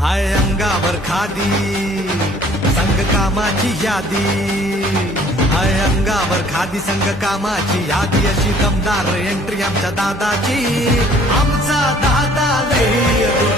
हाय अंगावर खादी संग कामाची यादी, हाय अंगावर खादी संग कामाची यादी, अशी दमदार एंट्री आमच्या दादाची. आमचा दादा लई